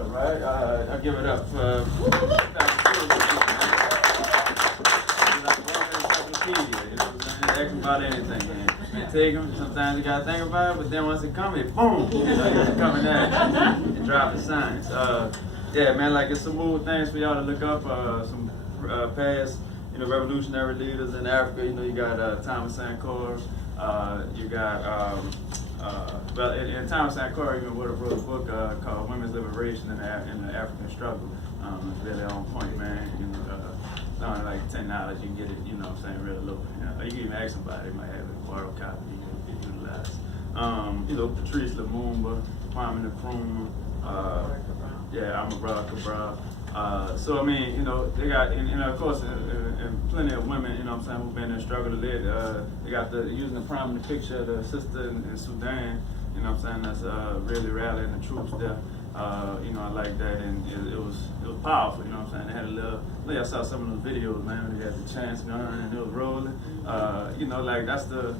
right. I give it up for encyclopedia, you know what I'm saying? Ask them about anything, man. You take them, sometimes you gotta think about it, but then once it comes, it boom, you know, it's coming at you and drop the science. Yeah, man, like it's some more things for y'all to look up, some past, you know, revolutionary leaders in Africa. You know, you got Thomas Sankara, you got, well, and Thomas Sankara even wrote a book called Women's Liberation in the African Struggle. It's really on point, man. You know, it's only like $10, you can get it, you know what I'm saying, real low. You can even ask somebody, they might have a borrowed copy if you utilize. You know, Patrice Lumumba, Kwame Nkrumah, I'm a Cabral. So I mean, you know, they got, and of course, and plenty of women, you know what I'm saying, who've been in struggle to live. They got using the prominent picture of the sister in Sudan, you know what I'm saying, that's really rallying the troops there. You know, I like that, and it was powerful, you know what I'm saying. They had a little, I saw some of those videos, man, when they had the chance gun and it was rolling. You know, like that's the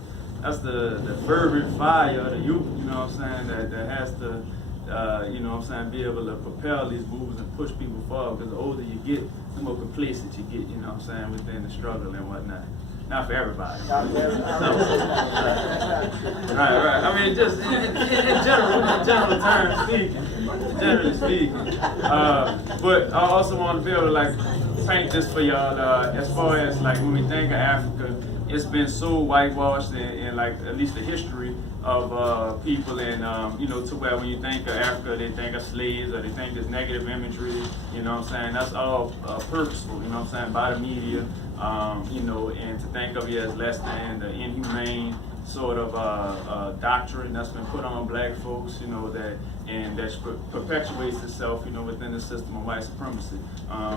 fervent fire of the youth, you know what I'm saying, that has to, you know what I'm saying, be able to propel these movements and push people forward, because the older you get, the more complacent you get, you know what I'm saying, within the struggle and whatnot. Not for everybody. Right. I mean, just in general terms speaking, generally speaking. But I also want to be able to like paint this for y'all, as far as like when we think of Africa, it's been so whitewashed in like at least the history of people, and you know, to where when you think of Africa, they think of slaves, or they think there's negative imagery, you know what I'm saying? That's all purposeful, you know what I'm saying, by the media, you know, and to think of it as less than the inhumane sort of doctrine that's been put on black folks, you know, that perpetuates itself, you know, within the system of white supremacy.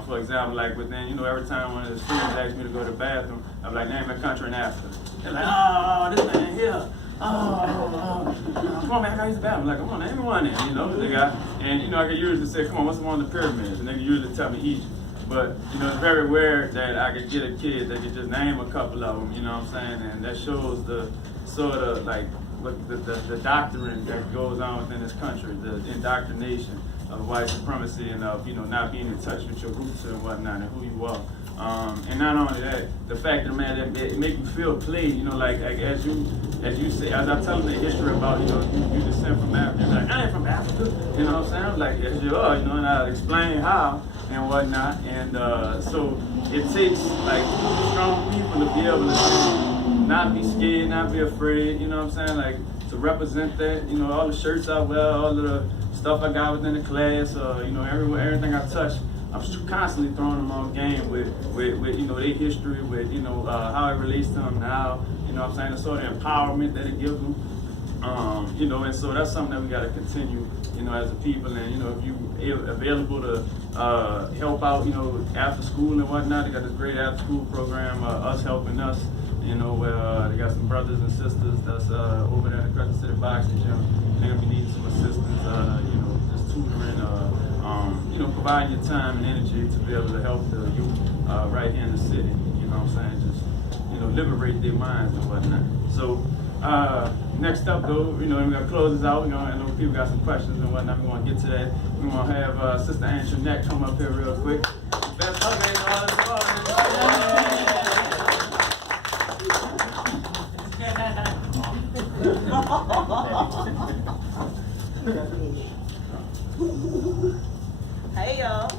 For example, like within, you know, every time one of the students asks me to go to the bathroom, I'm like, name a country in Africa. They're like, oh, this man here. Come on, man, I gotta use the bathroom. I'm like, come on, name me one then, you know, they got, and you know, I could usually say, come on, what's one of the pyramids? And they can usually tell me Egypt. But, you know, it's very rare that I could get a kid that could just name a couple of them, you know what I'm saying? And that shows the sort of like what the doctrine that goes on within this country, the indoctrination of white supremacy and of, you know, not being in touch with your roots and whatnot and who you are. And not only that, the fact that, man, that it make you feel played, you know, like as you say, as I tell them the history about, you know, you descend from Africa, like, I ain't from Africa, you know what I'm saying? I'm like, yes, you are, you know, and I explain how and whatnot, and so it takes like strong people to be able to not be scared, not be afraid, you know what I'm saying, like to represent that, you know, all the shirts I wear, all of the stuff I got within the class, you know, everything I touch, I'm constantly throwing them on game with you know, their history, with, you know, how it relates to them now, you know what I'm saying, the sort of empowerment that it gives them, you know, and so that's something that we got to continue, you know, as a people. And, you know, if you available to help out, you know, after school and whatnot, they got this great after school program, Us Helping Us, you know, where they got some brothers and sisters that's over there in the Crescent City Boxing Gym. They're going to be needing some assistance, you know, just tutoring, you know, providing your time and energy to be able to help the youth right here in the city, you know what I'm saying, just, you know, liberate their minds and whatnot. So, next up though, you know, we're gonna close this out. You know, I know people got some questions and whatnot. We want to get to that. We want to have Sister Antranette come up here real quick. Best hug in all the world. Hey y'all.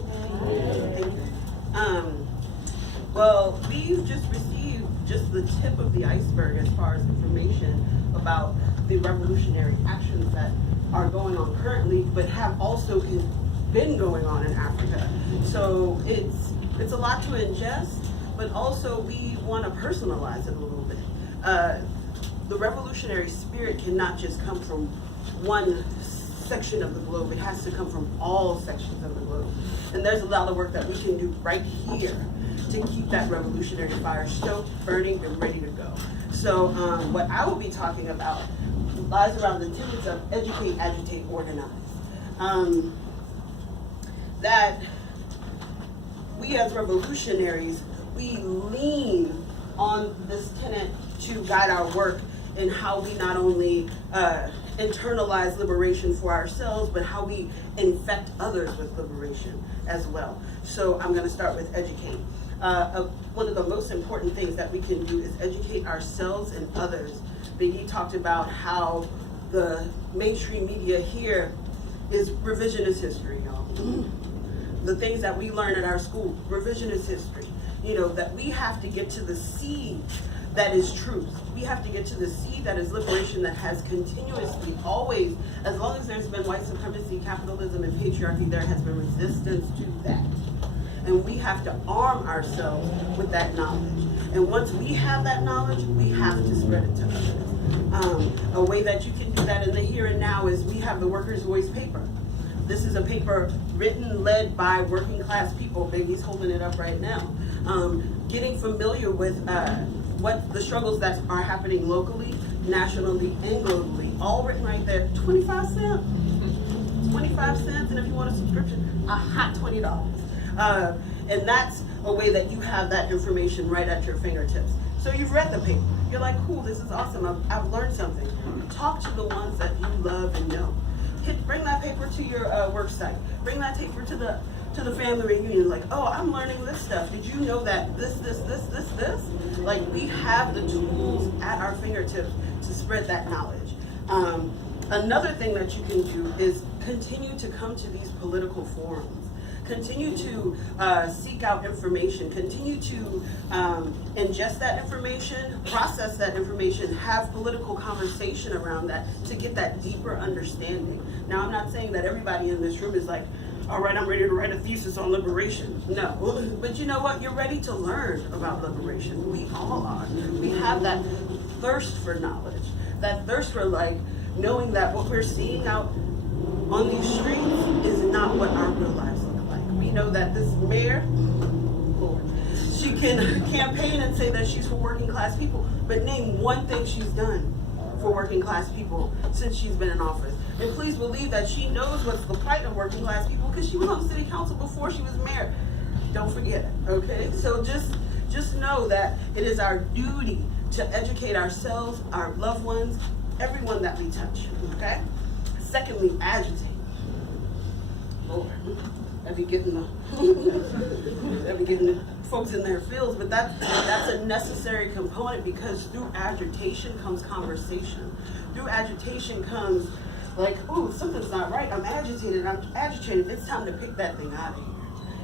Well, we've just received just the tip of the iceberg as far as information about the revolutionary actions that are going on currently, but have also been going on in Africa. So it's a lot to ingest, but also we want to personalize it a little bit. The revolutionary spirit cannot just come from one section of the globe. It has to come from all sections of the globe. And there's a lot of work that we can do right here to keep that revolutionary fire stoked, burning, and ready to go. So what I will be talking about lies around the tenets of educate, agitate, organize. That we as revolutionaries, we lean on this tenet to guide our work in how we not only internalize liberation for ourselves, but how we infect others with liberation as well. So I'm going to start with educate. One of the most important things that we can do is educate ourselves and others. Biggie talked about how the mainstream media here is revisionist history, y'all. The things that we learn at our school, revisionist history. You know, that we have to get to the seed that is truth. We have to get to the seed that is liberation, that has continuously, always, as long as there's been white supremacy, capitalism, and patriarchy, there has been resistance to that. And we have to arm ourselves with that knowledge. And once we have that knowledge, we have to spread it to others. A way that you can do that in the here and now is we have the Workers' Voice paper. This is a paper written, led by working class people. Biggie's holding it up right now. Getting familiar with what the struggles that are happening locally, nationally, and globally. All written right there. 25 cents. 25 cents, and if you want a subscription, a hot $20. And that's a way that you have that information right at your fingertips. So you've read the paper. You're like, cool, this is awesome. I've learned something. Talk to the ones that you love and know. Bring that paper to your work site. Bring that paper to the family reunion. Like, oh, I'm learning this stuff. Did you know that this? Like, we have the tools at our fingertips to spread that knowledge. Another thing that you can do is continue to come to these political forums. Continue to seek out information, continue to ingest that information, process that information, have political conversation around that to get that deeper understanding. Now, I'm not saying that everybody in this room is like, all right, I'm ready to write a thesis on liberation. No, but you know what? You're ready to learn about liberation. We all are. We have that thirst for knowledge, that thirst for like knowing that what we're seeing out on these streets is not what our real lives look like. We know that this mayor, Lord, she can campaign and say that she's for working class people, but name one thing she's done for working class people since she's been in office. And please believe that she knows what's the plight of working class people because she was on the city council before she was mayor. Don't forget it, okay? So just know that it is our duty to educate ourselves, our loved ones, everyone that we touch, okay? Secondly, agitate. Lord, I'd be getting the folks in their fields, but that's a necessary component because through agitation comes conversation. Through agitation comes like, ooh, something's not right. I'm agitated. It's time to pick that thing out of here.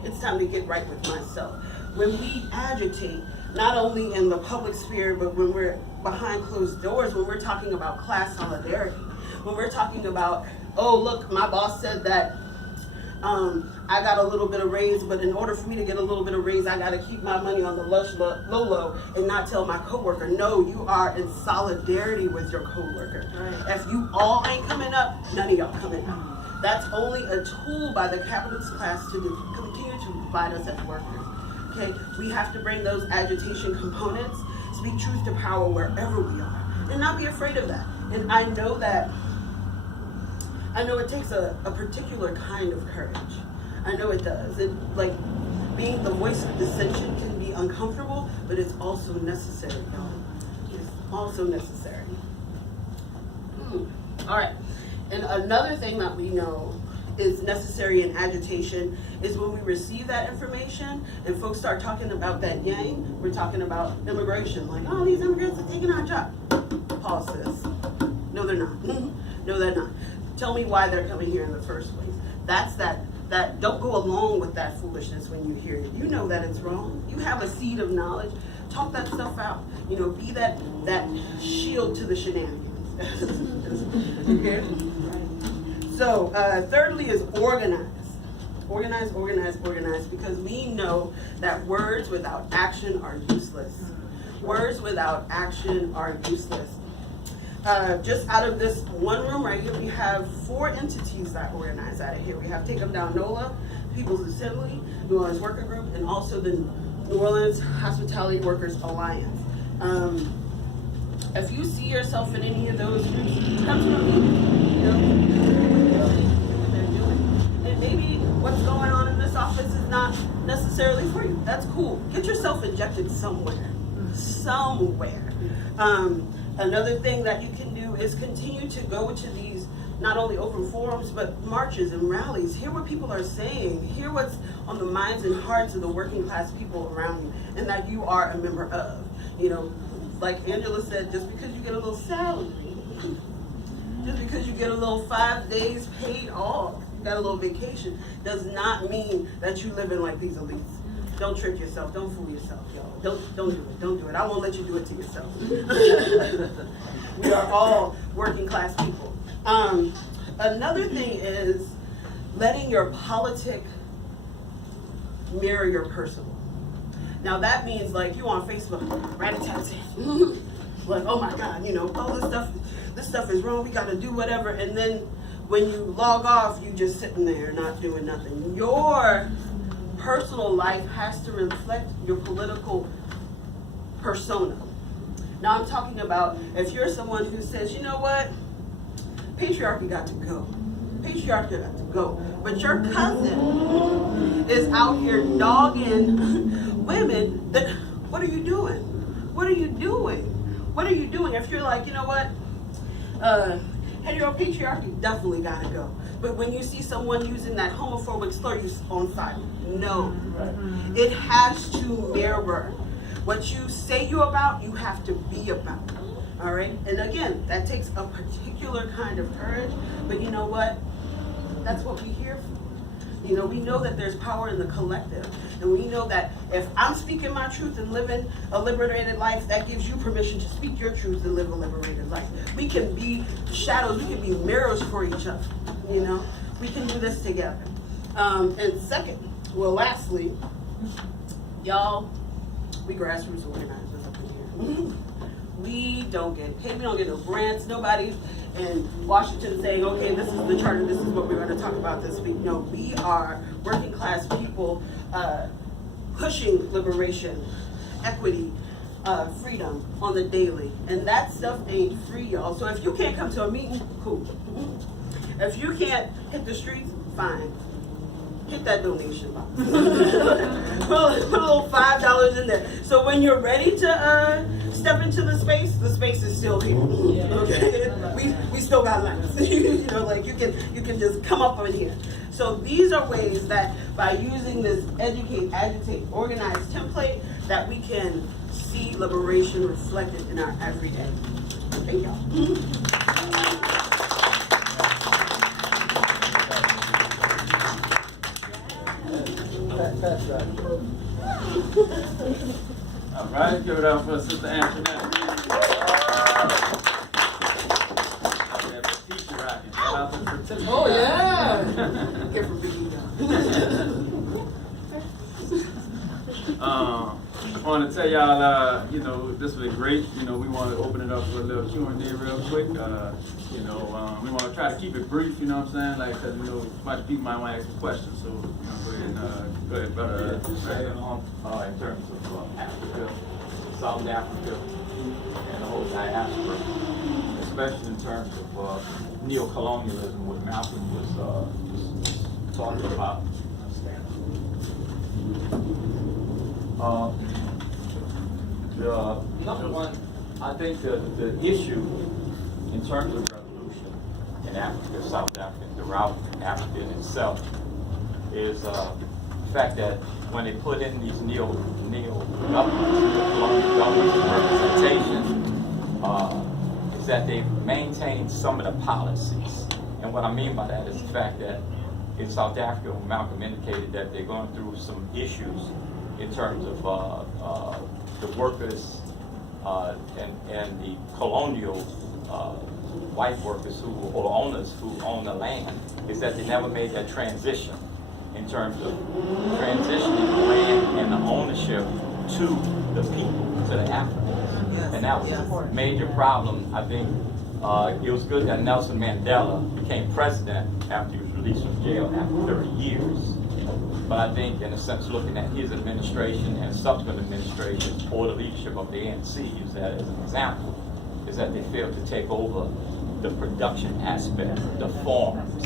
It's time to get right with myself. When we agitate, not only in the public sphere, but when we're behind closed doors, when we're talking about class solidarity, when we're talking about, oh, look, my boss said that I got a little bit of raise, but in order for me to get a little bit of raise, I got to keep my money on the low and not tell my coworker. No, you are in solidarity with your coworker. Right. If you all ain't coming up, none of y'all coming up. That's only a tool by the capitalist class to continue to divide us as workers. Okay, we have to bring those agitation components, speak truth to power wherever we are, and not be afraid of that. And I know it takes a particular kind of courage. I know it does. It, like, being the voice of dissension can be uncomfortable, but it's also necessary, y'all. It's also necessary. All right. And another thing that we know is necessary in agitation is when we receive that information and folks start talking about that yang, we're talking about immigration. Like, oh, these immigrants are taking our job. Pause this. No, they're not. No, they're not. Tell me why they're coming here in the first place. That's that don't go along with that foolishness when you hear it. You know that it's wrong. You have a seed of knowledge. Talk that stuff out. You know, be that shield to the shenanigans. Okay? So, thirdly is organize. Organize, because we know that words without action are useless. Words without action are useless. Just out of this one room right here, we have 4 entities that organize out of here. We have Take 'em Down NOLA, People's Assembly, New Orleans Worker Group, and also the New Orleans Hospitality Workers Alliance. If you see yourself in any of those groups, come to a meeting. You know what they're doing. And maybe what's going on in this office is not necessarily for you. That's cool. Get yourself injected somewhere. Another thing that you can do is continue to go to these not only open forums, but marches and rallies. Hear what people are saying. Hear what's on the minds and hearts of the working class people around you and that you are a member of. You know, like Angela said, just because you get a little salary, just because you get a little 5 days paid off, you got a little vacation, does not mean that you living like these elites. Don't trick yourself. Don't fool yourself, y'all. Don't do it. Don't do it. I won't let you do it to yourself. We are all working class people. Another thing is letting your politic mirror your personal. Now that means like you on Facebook, rat-a-tat-tat. Like, oh my God, you know, all this stuff is wrong. We got to do whatever. And then when you log off, you just sitting there not doing nothing. Your personal life has to reflect your political persona. Now I'm talking about if you're someone who says, you know what, patriarchy got to go. Patriarchy got to go. But your cousin is out here dogging women. That, what are you doing? What are you doing? What are you doing? If you're like, you know what, heteropatriarchy definitely got to go. But when you see someone using that homophobic slur, you on side. No. It has to mirror what you say you're about, you have to be about. All right? And again, that takes a particular kind of courage, but you know what? That's what we're here for. You know, we know that there's power in the collective, and we know that if I'm speaking my truth and living a liberated life, that gives you permission to speak your truth and live a liberated life. We can be shadows, we can be mirrors for each other, you know? We can do this together. And second, well, lastly, y'all, we grassroots organizers up in here. We don't get paid, we don't get no grants, nobody in Washington saying, okay, this is the charter, this is what we're going to talk about this week. No, we are working class people pushing liberation, equity, freedom on the daily. And that stuff ain't free, y'all. So if you can't come to a meeting, cool. If you can't hit the streets, fine. Hit that donation box. put a little $5 in there. So when you're ready to step into the space is still here. Okay, we still got lines. You know, like you can just come up in here. So these are ways that by using this educate, agitate, organize template that we can see liberation reflected in our everyday. Thank y'all. All right, give it up for Sister Antranette. Oh yeah. Get from I want to tell y'all, you know, this was great. You know, we want to open it up for a little Q&A real quick. You know, we want to try to keep it brief. You know what I'm saying? Like, cause you know, a bunch of people might want to ask a question. So, you know, go ahead, brother. In terms of Africa, South Africa, and the whole diaspora, especially in terms of neo-colonialism, what Malcolm was talking about. Number one, I think the issue in terms of revolution in Africa, South Africa, throughout Africa in itself, is the fact that when they put in these neo-colonial governments and representation, is that they've maintained some of the policies. And what I mean by that is the fact that in South Africa, Malcolm indicated that they're going through some issues in terms of the workers and the colonial white workers or owners who own the land, is that they never made that transition in terms of transitioning the land and the ownership to the people, to the Africans. Yes. And that was a major problem. I think it was good that Nelson Mandela became president after he was released from jail after 30 years. But I think, in a sense, looking at his administration and subsequent administrations or the leadership of the ANC, use that as an example, is that they failed to take over the production aspect, the farms.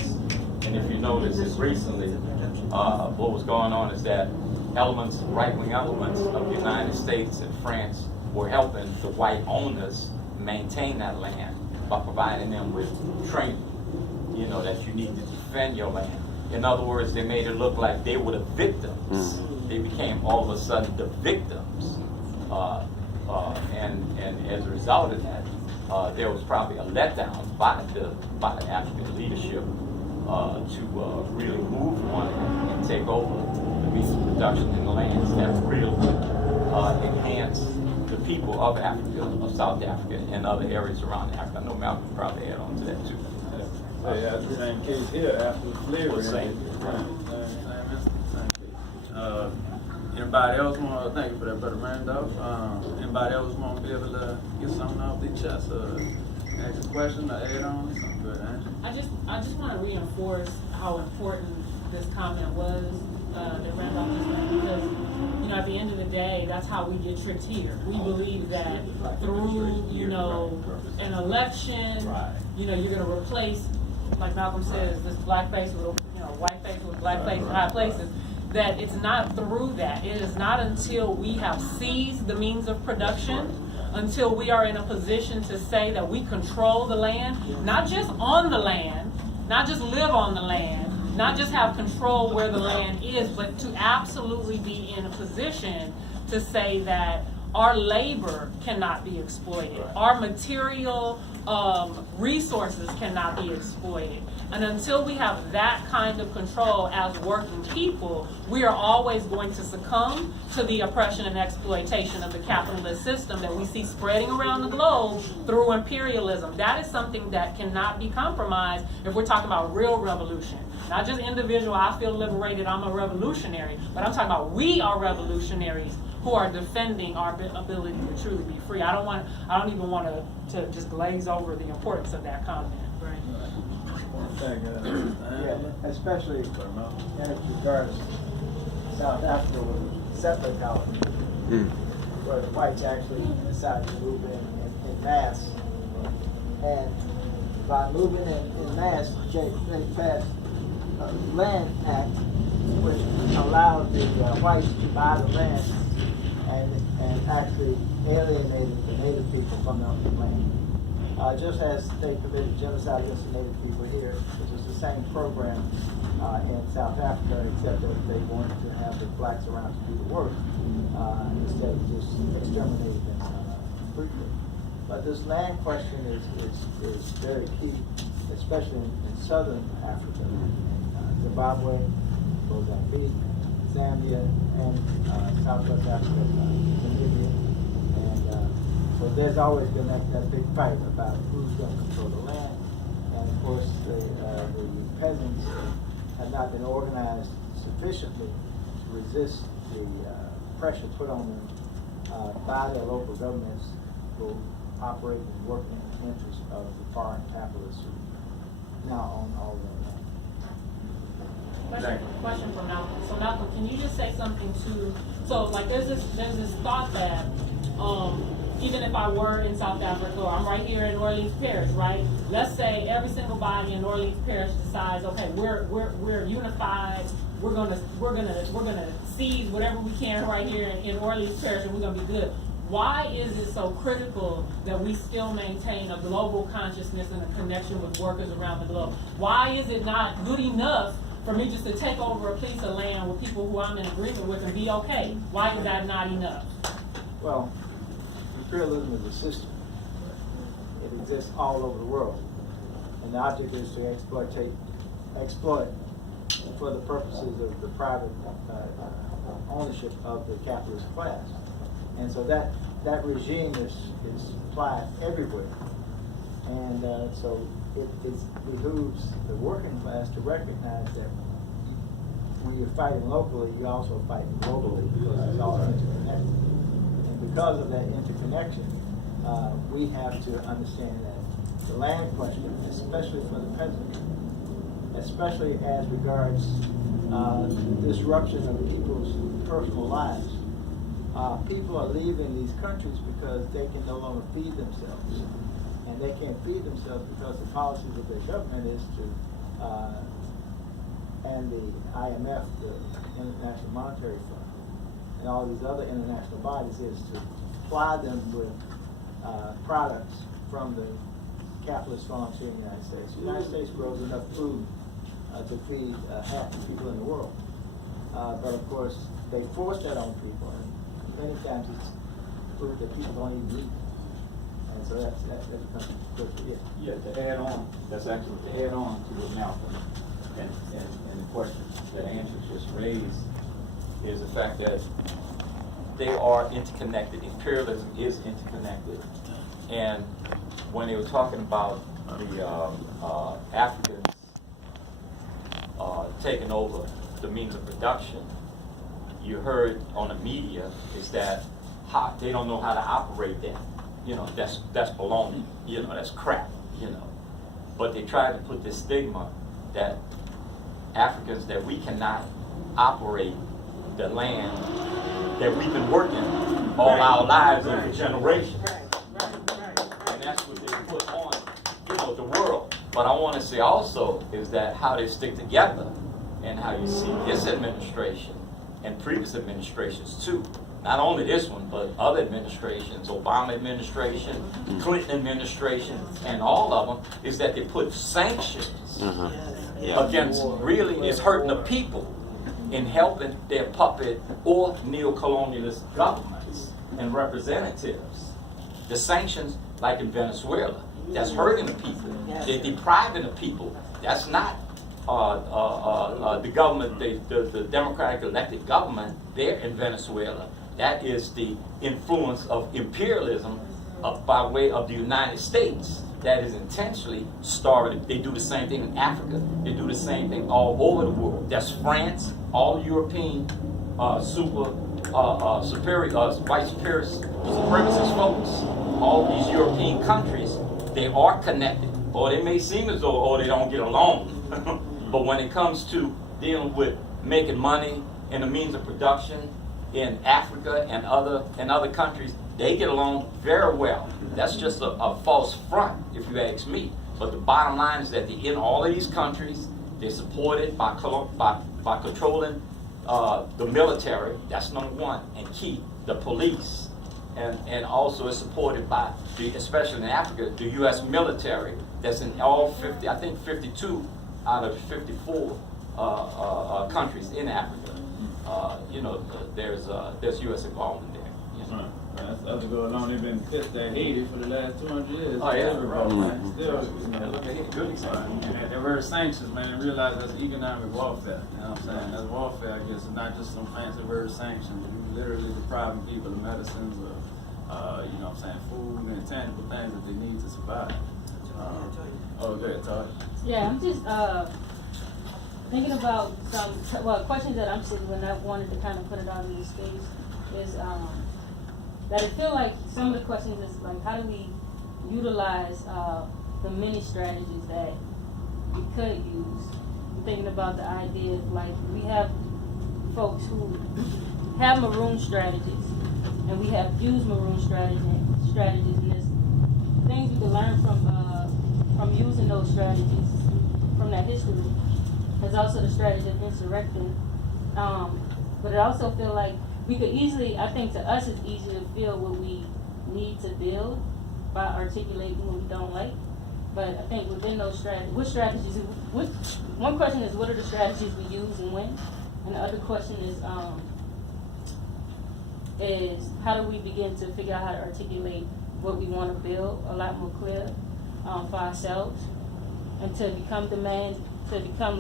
And if you notice, is recently, what was going on is that elements, right-wing elements of the United States and France were helping the white owners maintain that land by providing them with training, you know, that you need to defend your land. In other words, they made it look like they were the victims. They became all of a sudden the victims. And as a result of that, there was probably a letdown by the African leadership to really move on and take over the means of production in the lands that really enhance the people of Africa, of South Africa, and other areas around Africa. I know Malcolm probably add on to that too. Yeah, the same case here after slavery. Same. Anybody else want to thank you for that, Brother Randolph? Anybody else want to be able to get something off their chest or ask a question or add on? Something good, Angie? I just want to reinforce how important this comment was that Randolph just made, because you know, at the end of the day, that's how we get tricked here. We believe that through, you know, an election, you know, you're going to replace, like Malcolm says, this black face with, you know, white face with black face in high places. That it's not through that. It is not until we have seized the means of production, until we are in a position to say that we control the land, not just on the land, not just live on the land, not just have control where the land is, but to absolutely be in a position to say that our labor cannot be exploited. Our material resources cannot be exploited. And until we have that kind of control as working people, we are always going to succumb to the oppression and exploitation of the capitalist system that we see spreading around the globe through imperialism. That is something that cannot be compromised if we're talking about real revolution. Not just individual, I feel liberated, I'm a revolutionary, but I'm talking about we are revolutionaries who are defending our ability to truly be free. I don't even want to just glaze over the importance of that comment. Right? Yeah, especially as regards South Africa was a settler colony, where the whites actually decided to move in mass. And by moving in mass, they passed a Land Act, which allowed the whites to buy the land and actually alienated the native people from the land. Just as they committed genocide against the native people here, which is the same program in South Africa, except that they wanted to have the blacks around to do the work instead of just exterminating them completely. But this land question is very key, especially in southern Africa, Zimbabwe, Mozambique, Zambia, and Southwest Africa, Namibia. And so there's always been that big fight about who's going to control the land. And of course, the peasants have not been organized sufficiently to resist the pressure put on them by their local governments who operate and work in the interest of the foreign capitalists who now own all the land. Question for Malcolm. So Malcolm, can you just say something to, so like there's this thought that even if I were in South Africa, or I'm right here in Orleans Parish, right? Let's say every single body in Orleans Parish decides, okay, we're unified. We're gonna seize whatever we can right here in Orleans Parish, and we're gonna be good. Why is it so critical that we still maintain a global consciousness and a connection with workers around the globe? Why is it not good enough for me just to take over a piece of land with people who I'm in agreement with and be okay? Why is that not enough? Well, imperialism is a system. It exists all over the world. And the object is to exploit for the purposes of the private ownership of the capitalist class. And so that regime is applied everywhere. And so it behooves the working class to recognize that when you're fighting locally, you're also fighting globally, because it's all interconnected. And because of that interconnection, we have to understand that the land question, especially for the peasants, especially as regards the disruption of people's personal lives, people are leaving these countries because they can no longer feed themselves. And they can't feed themselves because the policies of their government is to, and the IMF, the International Monetary Fund, and all these other international bodies, is to ply them with products from the capitalist farms here in the United States. The United States grows enough food to feed half the people in the world. But of course, they force that on people, and many times it's food that people don't even eat. And so that becomes good for you. Yeah, to add on, that's actually to add on to what Malcolm and the question that Andrew just raised is the fact that they are interconnected. Imperialism is interconnected. And when they were talking about the Africans taking over the means of production, you heard on the media is that they don't know how to operate that. You know, that's baloney. You know, that's crap. You know, but they try to put this stigma that Africans, that we cannot operate the land that we've been working all our lives and for generations. And that's what they put on, you know, the world. But I want to say also is that how they stick together and how you see this administration and previous administrations too. Not only this one, but other administrations, Obama administration, Clinton administration, and all of them, is that they put sanctions against, really, it's hurting the people in helping their puppet or neo-colonialist governments and representatives. The sanctions, like in Venezuela, that's hurting the people. They're depriving the people. That's not the government, the democratic elected government there in Venezuela. That is the influence of imperialism by way of the United States that is intentionally starving. They do the same thing in Africa. They do the same thing all over the world. That's France, all European white supremacist folks, all these European countries, they are connected. Or they may seem as though, they don't get along. But when it comes to dealing with making money and the means of production in Africa and other countries, they get along very well. That's just a false front, if you ask me. But the bottom line is that in all of these countries, they're supported by controlling the military. That's number one, and key, the police. And also it's supported by, especially in Africa, the U.S. military. That's in all 50, I think 52 out of 54 countries in Africa. You know, there's U.S. involvement there. You know? That's going on. They've been pissed at Haiti for the last 200 years. Oh, yeah. Still, you know, Good example. And there were sanctions, man, and realize that's economic warfare. You know what I'm saying? That's warfare, I guess. It's not just some fancy word sanctions. You literally depriving people of medicines or, you know what I'm saying, food and tangible things that they need to survive. Go ahead, Todd. Yeah, I'm just thinking about some questions that I'm sitting when I wanted to kind of put it out in the space is that I feel like some of the questions is like, how do we utilize the many strategies that we could use? I'm thinking about the idea of like we have folks who have maroon strategies and we have used maroon strategies and there's things we can learn from using those strategies from that history. There's also the strategy of insurrecting. But I also feel like we could easily, I think to us it's easy to feel what we need to build by articulating what we don't like. But I think within those strategies, one question is what are the strategies we use and when? And the other question is how do we begin to figure out how to articulate what we want to build a lot more clear for ourselves and to become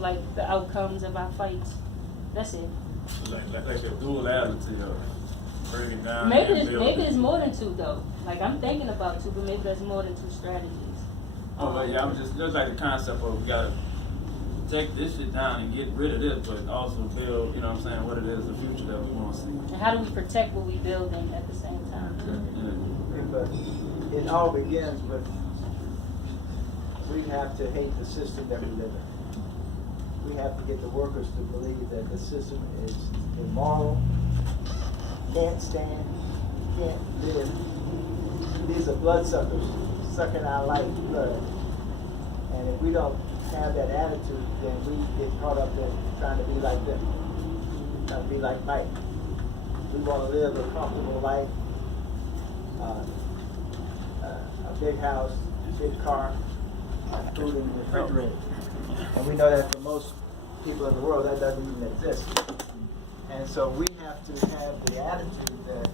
like the outcomes of our fights. That's it. Like a dual attitude of breaking down. Maybe there's more than two though. Like I'm thinking about two, but maybe there's more than two strategies. But yeah, I'm just like the concept of we gotta take this shit down and get rid of this, but also build, you know what I'm saying, what it is, the future that we want to see. And how do we protect what we building at the same time? But it all begins with we have to hate the system that we live in. We have to get the workers to believe that the system is immoral, can't stand, can't live. These are bloodsuckers sucking our life blood. And if we don't have that attitude, then we get caught up in trying to be like them, trying to be like Mike. We want to live a comfortable life, a big house, big car, food in the refrigerator. And we know that for most people in the world, that doesn't even exist. And so we have to have the attitude that